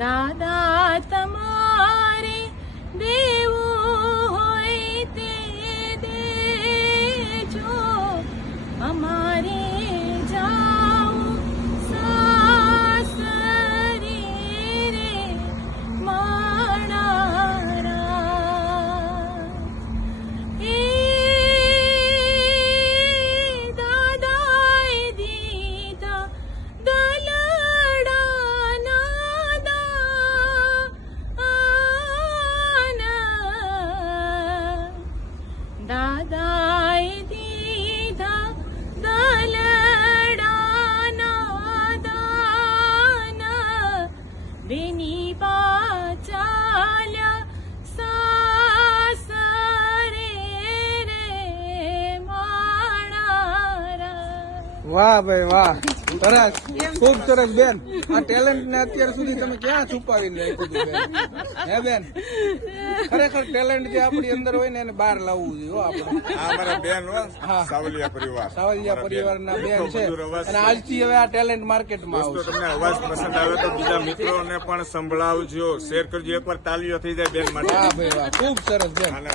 દાદા તમારે દેવું હોય તે દેજો, અમારે જાવું સાસરે રે માણારા. એ દાદાએ દીધા દલડાના દાન, દાદાએ દીધા દલડાના દાન, બેની પાચાલ્યા સાસરે રે માણારા. વાહ ભાઈ વાહ, સરસ, ખૂબ સરસ બેન. આ ટેલેન્ટ ને અત્યાર સુધી તમે ક્યાં છુપાવીને રાખ્યું હતું બેન? હે બેન, ખરેખર ટેલેન્ટ જે આપણી અંદર હોય ને એને બહાર લાવવું જોઈએ. હો આપણે આ મારા બેન હો, હા. સાવલિયા પરિવાર. સાવલિયા પરિવારના બેન છે અને આજથી હવે આ ટેલેન્ટ માર્કેટમાં દોસ્તો, આવશે. તમને અવાજ પસંદ આવે તો બીજા મિત્રોને પણ સંભળાવજો, શેર કરજો. એકવાર તાલીઓ થઈ જાય બેન માટે. વાહ ભાઈ વાહ, ખૂબ સરસ બેન. અને